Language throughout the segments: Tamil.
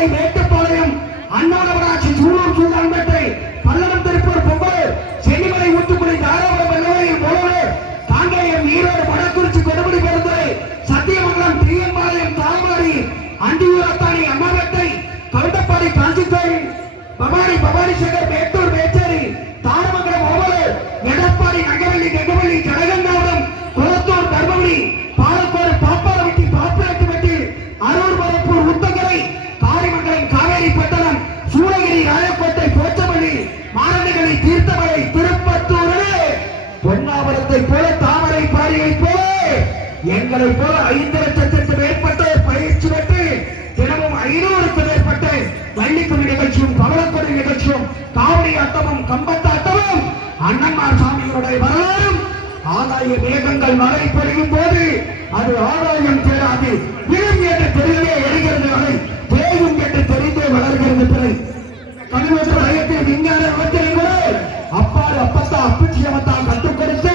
மதுரை மேட்டுப்பாளையம் அண்ணாநகராட்சி சூலூர் சூழ்நிலை பல்லடம் திருப்பூர் பொங்கல் சென்னிமலை ஊத்துக்குடி தாராபுரம் வெள்ளவையில் போலவே காங்கேயம் ஈரோடு வடக்குறிச்சி கொடுமுடி பெருந்துறை சத்தியமங்கலம் தீயம்பாளையம் தாய்மாரி அண்டியூரத்தானி அம்மாவேட்டை கவுண்டப்பாடி காஞ்சிக்கோயில் பவானி சேகர் மேட்டூர் மேச்சேரி தாரமங்கலம் ஓவலு எடப்பாடி நங்கவள்ளி ஜனகண்டாபுரம் குளத்தூர் தர்மபுரி பாலக்கோடு பாப்பாரவட்டி பாப்பிரெட்டிப்பட்டி அரூர் பரப்பூர் உத்தங்கரை காரிமங்கலம் காவேரி பட்டணம் சூளகிரி ராயக்கோட்டை போச்சமல்லி மாரணிகளை தீர்த்தமலை திருப்பத்தூரே பொன்னாவரத்தை போல தாமரை பாரியை போல எங்களை போல 5 லட்சத்திற்கு மேற்பட்ட பயிற்சி பெற்று தினமும் 500க்கு மேற்பட்ட வள்ளிக்குடி நிகழ்ச்சியும் பவளக்கொடி நிகழ்ச்சியும் காவடி ஆட்டமும் கம்பத்தாட்டமும் அண்ணன்மார் சாமிகளுடைய வரலாறும் ஆதாய மேகங்கள் மழை பெய்யும் போது அது ஆதாயம் தேடாது விழும் என்று தெரிந்தே எழுகிறது அலை தேயும் என்று தெரிந்தே வளர்கிறது பிறை கனிமற்ற வயத்தில் விஞ்ஞான விவச்சனைகளே அப்பாடு அப்பத்தா அப்பிச்சியமத்தா கற்றுக் கொடுத்து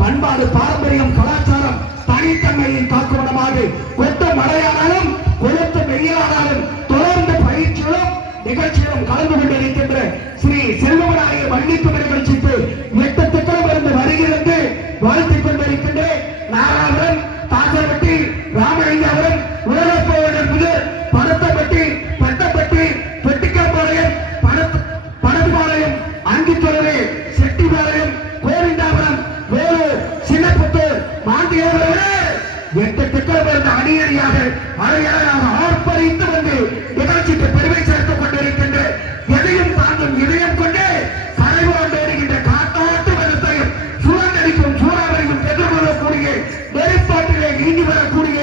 பண்பாடு பாரம்பரியம் கலாச்சாரம் தனித்தன்மையின் தாக்குவனமாக கொட்டு மழையானாலும் கொளுத்து வெயிலானாலும் தொடர்ந்து பயிற்சியிலும் நிகழ்ச்சியிலும் கலந்து கொண்டிருக்கின்ற ஸ்ரீ செல்வமநாயகர் வள்ளிக்குடி நிகழ்ச்சிக்கு 8 திட்டம் இருந்து வருகிறது வாழ்த்திக் கொண்டிருக்கின்ற நாராபுரம் தாசர்பட்டி ராமலிங்காபுரம் உலகப்போவனர் முதல் பருத்தப்பட்டி பட்டப்பட்டி பெட்டிக்காப்பாளையம் பணப்பாளையம் அங்கித்துறை செட்டிப்பாளையம் கோவிந்தாபுரம் வேலூர் சின்னப்புத்தூர் மாந்தியாபுரம் 8 திட்டம் இருந்து அணியணியாக அரையறையாக ஆர்ப்பரித்து வந்து நிகழ்ச்சிக்கு பெருமை சேர்த்துக் கொண்டிருக்கின்ற எதையும் தாங்கும் இதயம் கொண்டு கரைவோடு வருகின்ற காட்டாட்டு வெள்ளத்தையும் சுழந்தடிக்கும் சூறாவளியும் எதிர்கொள்ளக்கூடிய நெருப்பாட்டிலே நீங்கி வரக்கூடிய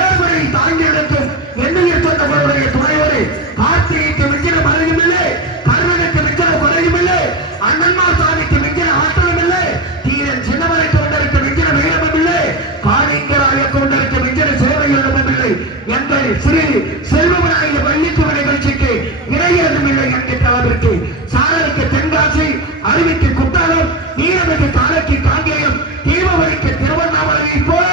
ஏழ்மலை தாங்கி எடுக்கும் எண்ணுயிர் சொந்தவருடைய துணையோடு கார்த்திகைக்கு மிஞ்சின மறையும் இல்லை கருவனுக்கு மிஞ்சின குறையும் இல்லை அண்ணன்மார் சாமிக்கு மிஞ்சின ஆற்றலும் இல்லை தீரன் சின்னமலை கொண்டருக்கு மிஞ்சின வீரமும் இல்லை காணிங்கராய கொண்டருக்கு மிஞ்சின சேவையுள்ளமும் இல்லை எங்கள் ஸ்ரீ செல்வமநாயகர் வள்ளிக்குடி நிகழ்ச்சிக்கு இணையதும் இல்லை என்கின்ற அளவிற்கு சாரலுக்கு தென்காசி அருவிக்கு குற்றாலம் நீரமிக்கு காலைக்கு காங்கேயம் தீபவரிக்கு திருவண்ணாமலையை போல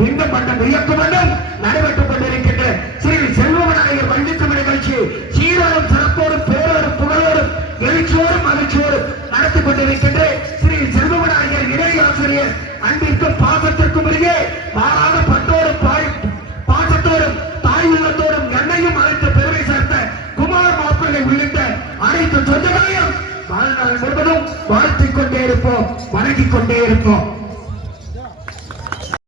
விண்டம் மண்டம் வியக்கு மண்டம் நடைபெற்றுக் கொண்டிருக்கின்ற ஸ்ரீ செல்வமநாயகர் வள்ளிக்குடி நிகழ்ச்சி சீரோடும் சிறப்போடும் பேரோடும் புகழோடும் எழுச்சியோடும் மகிழ்ச்சியோடும் நடத்திக் கொண்டிருக்கின்ற ஸ்ரீ செல்வமநாயகர் இணை ஆசிரியர் அன்பிற்கும் பாசத்திற்கும் இடையே மாறாத பட்டோடும் பாசத்தோடும் தாய் உள்ளத்தோடும் என்னையும் அழைத்து பெருமை சேர்த்த குமார் மாப்பிள்ளை உள்ளிட்ட அனைத்து சொந்தங்களையும் வாழ்நாள் முழுவதும் வாழ்த்திக் கொண்டே இருப்போம் வணங்கிக் கொண்டே இருப்போம்.